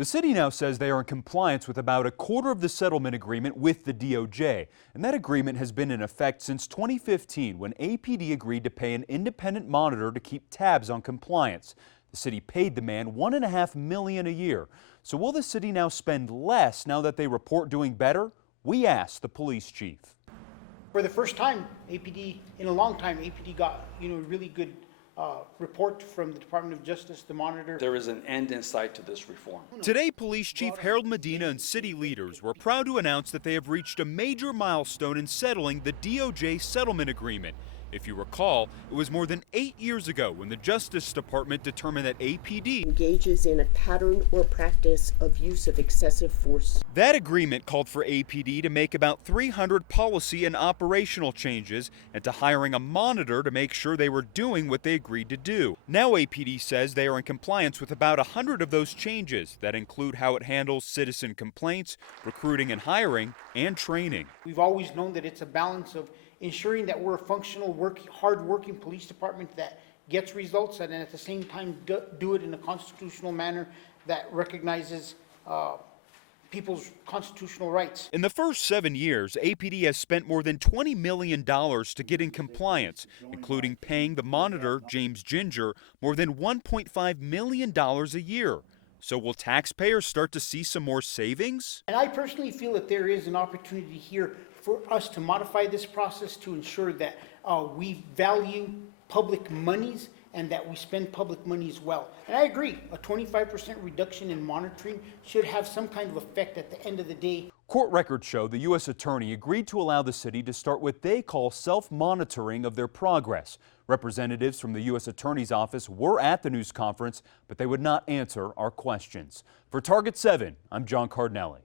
The city now says they are in compliance with about a quarter of the settlement agreement with the DOJ, and that agreement has been in effect since 2015 when APD agreed to pay an independent monitor to keep tabs on compliance. The city paid the man $1.5 million a year. So will the city now spend less now that they report doing better? We asked the police chief. For the first time, APD, in a long time, APD got a really good report from the Department of Justice, the monitor. There is an end in sight to this reform. Today, Police Chief Harold Medina and city leaders were proud to announce that they have reached a major milestone in settling the DOJ settlement agreement. If you recall, it was more than 8 years ago when the Justice Department determined that APD engages in a pattern or practice of use of excessive force. That agreement called for APD to make about 300 policy and operational changes and to hiring a monitor to make sure they were doing what they agreed to do. Now APD says they are in compliance with about 100 of those changes that include how it handles citizen complaints, recruiting and hiring, and training. We've always known that it's a balance of ensuring that we're a functional, hard-working police department that gets results and at the same time do it in a constitutional manner that recognizes people's constitutional rights. In the first 7 years, APD has spent more than $20 million to get in compliance, including paying the monitor, James Ginger, more than $1.5 million a year. So will taxpayers start to see some more savings? And I personally feel that there is an opportunity here for us to modify this process to ensure that we value public monies and that we spend public money as well. And I agree, a 25% reduction in monitoring should have some kind of effect at the end of the day. Court records show the U.S. Attorney agreed to allow the city to start what they call self-monitoring of their progress. Representatives from the U.S. Attorney's Office were at the news conference, but they would not answer our questions. For Target 7, I'm John Cardinelli.